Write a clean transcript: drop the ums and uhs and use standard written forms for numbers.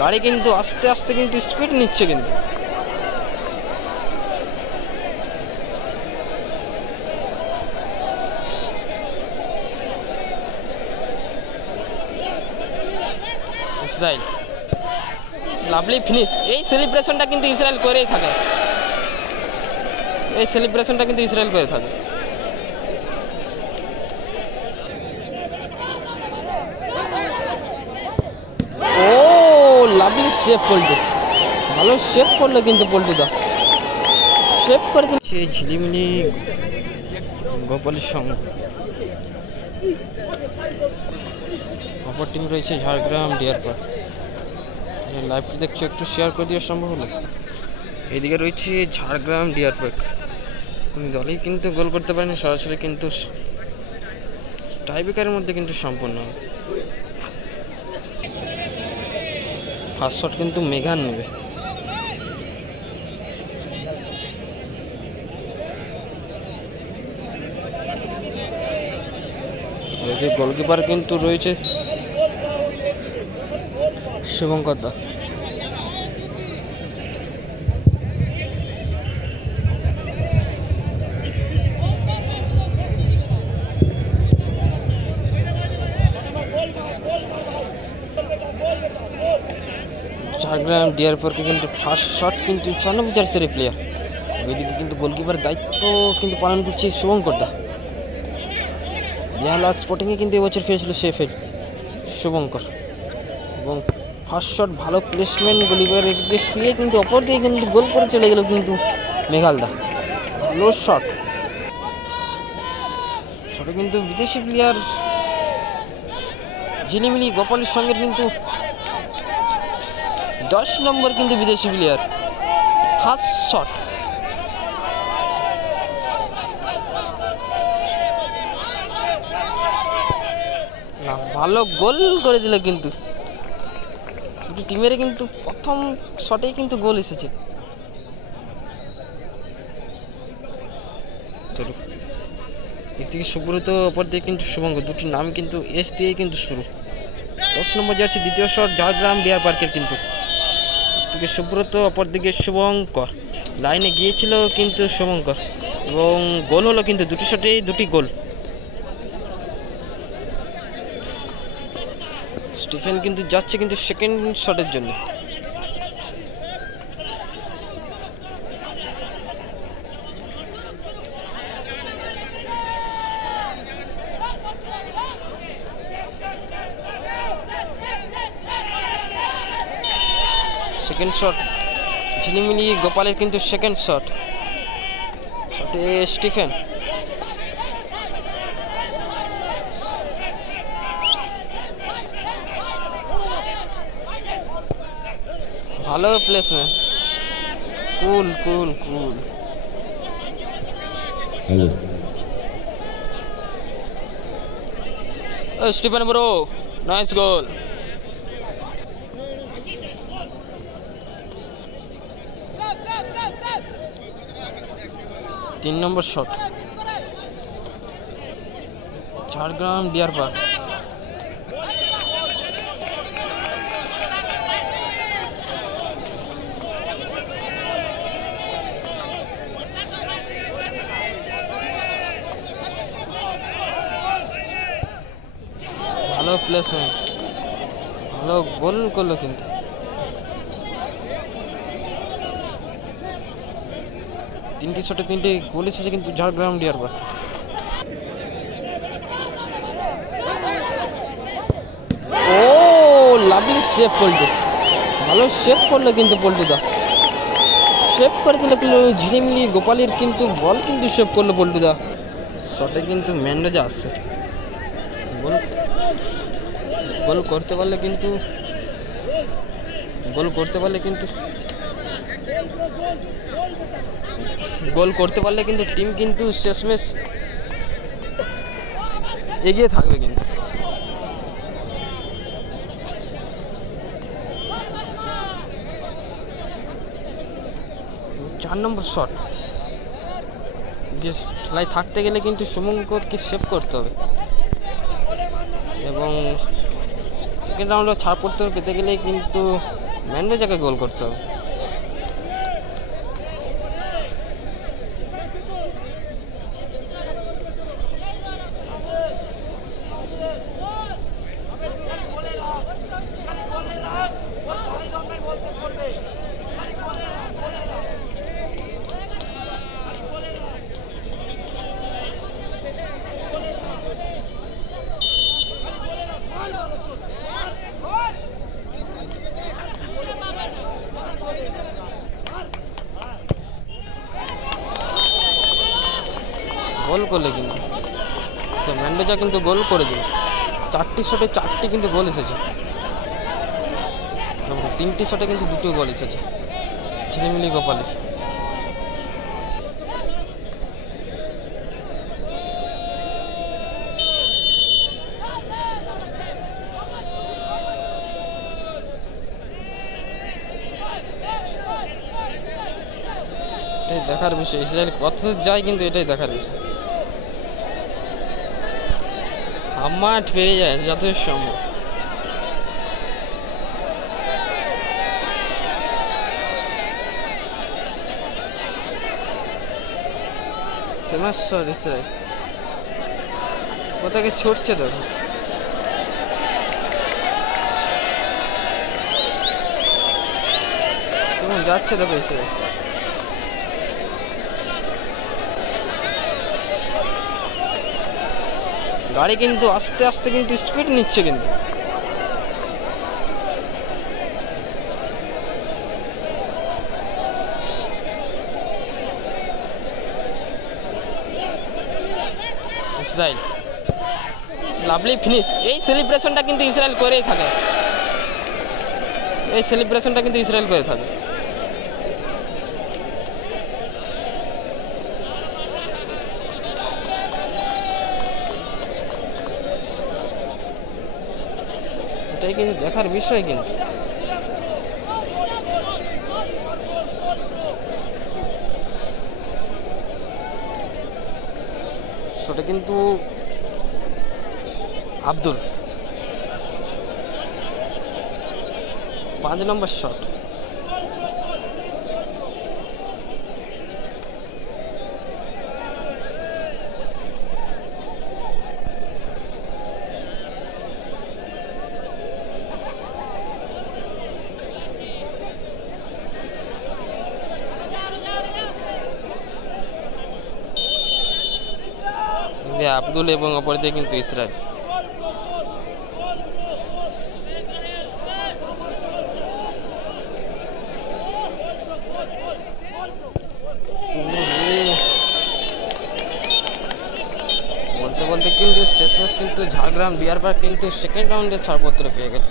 গাড়ি কিন্তু আস্তে আস্তে কিন্তু স্পিড নিচ্ছে কিন্তু। Israel lovely finish. এই সেলিব্রেশনটা কিন্তু ইসরায়েল করেই থাকে, এই সেলিব্রেশনটা কিন্তু ইসরায়েল করে থাকে। ও লাভলি সেভ করলো, ভালো সেভ করলো কিন্তু পল্টুদা, সেভ করে দিল। সে ঝিলিমিলি গোপালের সঙ্গে অপর টিম রয়েছে ঝাড়গ্রাম ডিয়ার পার্ক। লাইভটি দেখছো, একটু শেয়ার করে দেওয়া সম্ভব হলো। এদিকে রয়েছে ঝাড়গ্রাম ডিয়ার পার্ক, কোনো দলেই কিন্তু গোল করতে পারেনি, সরাসরি কিন্তু টাইব্রেকারের মধ্যে কিন্তু সম্পূর্ণ। ফার্স্ট শট কিন্তু মেঘান নেবে। গোলকিপার কিন্তু রয়েছে শুভঙ্কর দা। ঝাড়গ্রাম ডিয়ার পার্কে কিন্তু ফার্স্ট শট কিন্তু 94 প্লেয়ার। ওইদিকে কিন্তু গোলকিপার দায়িত্ব কিন্তু পালন করছে শুভঙ্কর দা। বেহালা স্পোর্টিংয়ে কিন্তু এবছর ফিরেছিল শেফের শুভঙ্কর, এবং ফার্স্ট শট ভালো প্লেসমেন্ট, গোলকিপারের দিকে শুয়ে কিন্তু অপর দিকে কিন্তু গোল করে চলে গেল কিন্তু মেঘালদা। ভালো শট, শটে কিন্তু বিদেশি প্লেয়ার ঝিলিমিলি গোপালের সঙ্গে কিন্তু 10 নম্বর কিন্তু বিদেশি প্লেয়ার। ফার্স্ট শট না, ভালো গোল করে দিল কিন্তু টিমের কিন্তু প্রথম শটেই কিন্তু গোল এসেছে। একদিকে সুব্রত, অপর দিকে কিন্তু শুভঙ্কর, দুটি নাম কিন্তু এস দিয়ে কিন্তু শুরু। 10 নম্বর জার্সি দ্বিতীয় শট ঝাড়গ্রাম ডিয়ার পার্কের কিন্তু, একদিকে সুব্রত অপরদিকে শুভঙ্কর, লাইনে গিয়েছিল কিন্তু শুভঙ্কর, এবং গোল হলো কিন্তু দুটি শটেই দুটি গোল। স্টিফেন কিন্তু যাচ্ছে কিন্তু সেকেন্ড শটের জন্য। সেকেন্ড শট ঝিলিমিলি গোপালের কিন্তু সেকেন্ড শট, শটে স্টিফেন ভালো placement, cool cool cool. Stephen bro, nice goal. 3 number shot Jhargram deer park. ভালো প্লেসমেন্ট, ভালো গোল করলো কিন্তু। তিনটি শটে তিনটি গোল এসেছে কিন্তু ঝাড়গ্রাম ডিয়ার পার্ক। ও লাভলি সেভ করলো, ভালো সেভ করলো কিন্তু পল্টুদা, সেভ করে দিল কিন্তু ঝিলিমিলি গোপালের কিন্তু বল কিন্তু সেভ করলো পল্টুদা। শটে কিন্তু ম্যান্ডোজা আসছে, গোল করতে পারলে কিন্তু গোল করতে পারলে কিন্তু টিম কিন্তু শেষমেশ এগিয়ে থাকবে কিন্তু। চার নম্বর শট, খেলায় থাকতে গেলে কিন্তু শুভঙ্করকে সেভ করতে হবে, এবং সেকেন্ড রাউন্ডে ছাড়পত্র পেতে গেলে কিন্তু ম্যান্ডোজাকে গোল করতে হবে। গোল করলে কিন্তু তো ম্যান্ডোজা কিন্তু গোল করে দিল। 4টি শটে 4টি কিন্তু গোল এসেছে এবং 3টি শটে কিন্তু 2টো গোল এসেছে ঝিলিমিলি গোপালের। এটাই দেখার বিষয়, ইসরায়েল কত যায় কিন্তু এটাই দেখার বিষয়। আমার পেরে যায় যথেষ্ট সম্ভব। ফেমাস শট ইসরায়েল, কোথাকে ছুটছে দেখো। কেমন যাচ্ছে দেখো ইসরায়েল। গাড়ি কিন্তু আস্তে আস্তে কিন্তু স্পিড নিচ্ছে কিন্তু। Israel lovely finish. এই সেলিব্রেশনটা কিন্তু ইসরায়েল করেই থাকে, এই সেলিব্রেশনটা কিন্তু ইসরায়েল করে থাকে। এটাই কিন্তু দেখার বিষয় কিন্তু। সেটা কিন্তু আব্দুল 5 নম্বর শট। আব্দুল এবং অপরদিকে কিন্তু ইসরায়েল। বলতে বলতে কিন্তু শেষমেশ কিন্তু ঝাড়গ্রাম ডিয়ার পার্ক কিন্তু সেকেন্ড রাউন্ডে ছাড়পত্র পেয়ে গেল।